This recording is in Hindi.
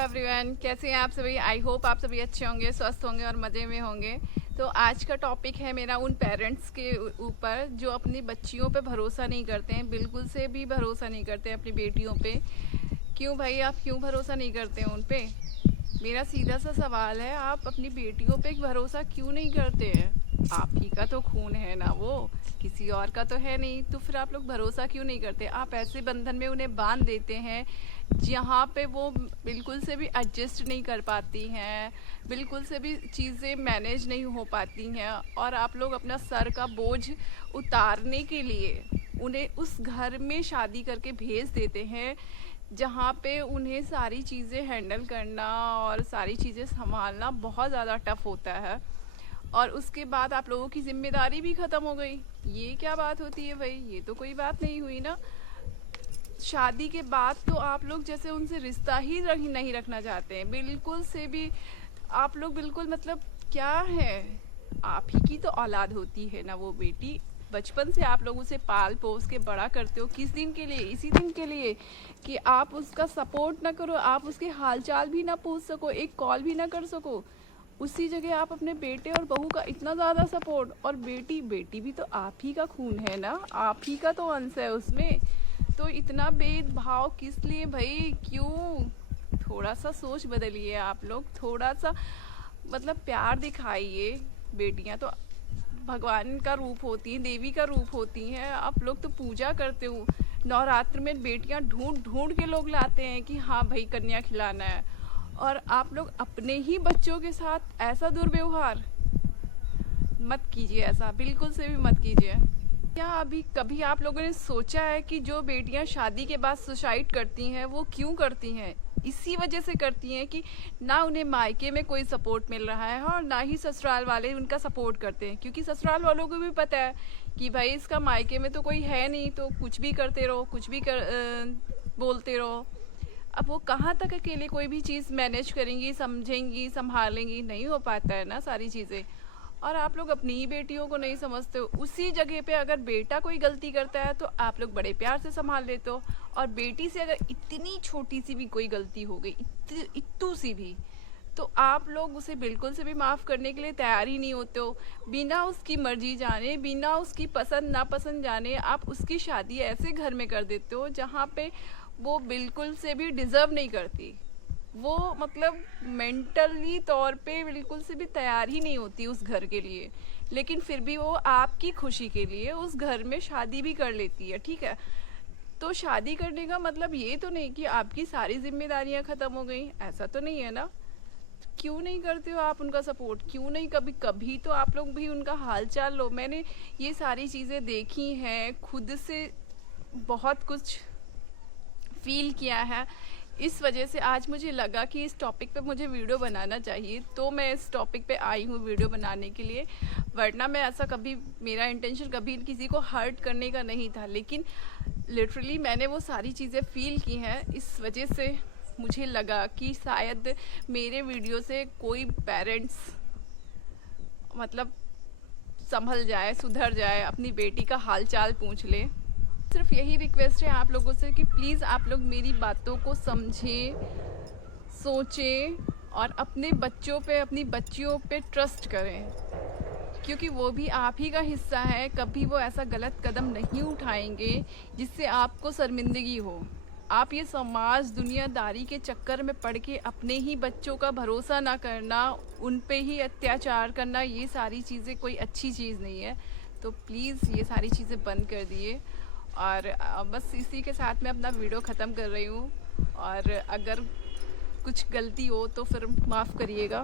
एवरीवन, कैसे हैं आप सभी। आई होप आप सभी अच्छे होंगे, स्वस्थ होंगे और मज़े में होंगे। तो आज का टॉपिक है मेरा उन पेरेंट्स के ऊपर जो अपनी बच्चियों पे भरोसा नहीं करते हैं, बिल्कुल से भी भरोसा नहीं करते हैं अपनी बेटियों पे। क्यों भाई, आप क्यों भरोसा नहीं करते हैं उन पे? मेरा सीधा सा सवाल है, आप अपनी बेटियों पे भरोसा क्यों नहीं करते हैं? आप ही का तो खून है ना वो, किसी और का तो है नहीं। तो फिर आप लोग भरोसा क्यों नहीं करते? आप ऐसे बंधन में उन्हें बांध देते हैं जहाँ पे वो बिल्कुल से भी एडजस्ट नहीं कर पाती हैं, बिल्कुल से भी चीज़ें मैनेज नहीं हो पाती हैं। और आप लोग अपना सर का बोझ उतारने के लिए उन्हें उस घर में शादी करके भेज देते हैं जहाँ पे उन्हें सारी चीज़ें हैंडल करना और सारी चीज़ें संभालना बहुत ज़्यादा टफ होता है। और उसके बाद आप लोगों की जिम्मेदारी भी ख़त्म हो गई। ये क्या बात होती है भाई? ये तो कोई बात नहीं हुई ना। शादी के बाद तो आप लोग जैसे उनसे रिश्ता ही नहीं रखना चाहते हैं, बिल्कुल से भी। आप लोग बिल्कुल मतलब क्या है, आप ही की तो औलाद होती है ना वो बेटी। बचपन से आप लोग उसे पाल पोस के बड़ा करते हो, किस दिन के लिए? इसी दिन के लिए कि आप उसका सपोर्ट ना करो, आप उसके हालचाल भी ना पूछ सको, एक कॉल भी ना कर सको। उसी जगह आप अपने बेटे और बहू का इतना ज़्यादा सपोर्ट। और बेटी भी तो आप ही का खून है ना, आप ही का तो अंश है उसमें। तो इतना भेदभाव किस लिए भाई? क्यों? थोड़ा सा सोच बदलिए आप लोग, थोड़ा सा मतलब प्यार दिखाइए। बेटियां तो भगवान का रूप होती हैं, देवी का रूप होती हैं। आप लोग तो पूजा करते हो, नवरात्र में बेटियां ढूंढ ढूंढ के लोग लाते हैं कि हाँ भाई कन्या खिलाना है। और आप लोग अपने ही बच्चों के साथ ऐसा दुर्व्यवहार मत कीजिए, ऐसा बिल्कुल से भी मत कीजिए। क्या अभी कभी आप लोगों ने सोचा है कि जो बेटियां शादी के बाद सुसाइड करती हैं वो क्यों करती हैं? इसी वजह से करती हैं कि ना उन्हें मायके में कोई सपोर्ट मिल रहा है और ना ही ससुराल वाले उनका सपोर्ट करते हैं। क्योंकि ससुराल वालों को भी पता है कि भाई इसका मायके में तो कोई है नहीं, तो कुछ भी करते रहो, कुछ भी बोलते रहो। अब वो कहाँ तक अकेले कोई भी चीज़ मैनेज करेंगी, समझेंगी, संभालेंगी? नहीं हो पाता है ना सारी चीज़ें। और आप लोग अपनी ही बेटियों को नहीं समझते हो। उसी जगह पे अगर बेटा कोई गलती करता है तो आप लोग बड़े प्यार से संभाल लेते हो। और बेटी से अगर इतनी छोटी सी भी कोई गलती हो गई, इत्तू सी भी, तो आप लोग उसे बिल्कुल से भी माफ़ करने के लिए तैयार ही नहीं होते हो। बिना उसकी मर्जी जाने, बिना उसकी पसंद नापसंद जाने आप उसकी शादी ऐसे घर में कर देते हो जहाँ पे वो बिल्कुल से भी डिज़र्व नहीं करती। वो मतलब मेंटली तौर पे बिल्कुल से भी तैयार ही नहीं होती उस घर के लिए, लेकिन फिर भी वो आपकी खुशी के लिए उस घर में शादी भी कर लेती है। ठीक है, तो शादी करने का मतलब ये तो नहीं कि आपकी सारी जिम्मेदारियां ख़त्म हो गई, ऐसा तो नहीं है ना। क्यों नहीं करते हो आप उनका सपोर्ट? क्यों नहीं? कभी कभी तो आप लोग भी उनका हालचाल लो। मैंने ये सारी चीज़ें देखी हैं, खुद से बहुत कुछ फील किया है। इस वजह से आज मुझे लगा कि इस टॉपिक पे मुझे वीडियो बनाना चाहिए, तो मैं इस टॉपिक पे आई हूँ वीडियो बनाने के लिए। वरना मैं ऐसा कभी, मेरा इंटेंशन कभी किसी को हर्ट करने का नहीं था, लेकिन लिटरली मैंने वो सारी चीज़ें फील की हैं। इस वजह से मुझे लगा कि शायद मेरे वीडियो से कोई पेरेंट्स मतलब संभल जाए, सुधर जाए, अपनी बेटी का हाल चाल पूछ ले। सिर्फ यही रिक्वेस्ट है आप लोगों से कि प्लीज़ आप लोग मेरी बातों को समझें, सोचें और अपने बच्चों पे, अपनी बच्चियों पे ट्रस्ट करें, क्योंकि वो भी आप ही का हिस्सा है। कभी वो ऐसा गलत कदम नहीं उठाएंगे जिससे आपको शर्मिंदगी हो। आप ये समाज दुनियादारी के चक्कर में पड़ के अपने ही बच्चों का भरोसा ना करना, उन पे ही अत्याचार करना, ये सारी चीज़ें कोई अच्छी चीज़ नहीं है। तो प्लीज़ ये सारी चीज़ें बंद कर दिए। और बस इसी के साथ मैं अपना वीडियो ख़त्म कर रही हूँ। और अगर कुछ गलती हो तो फिर माफ़ करिएगा।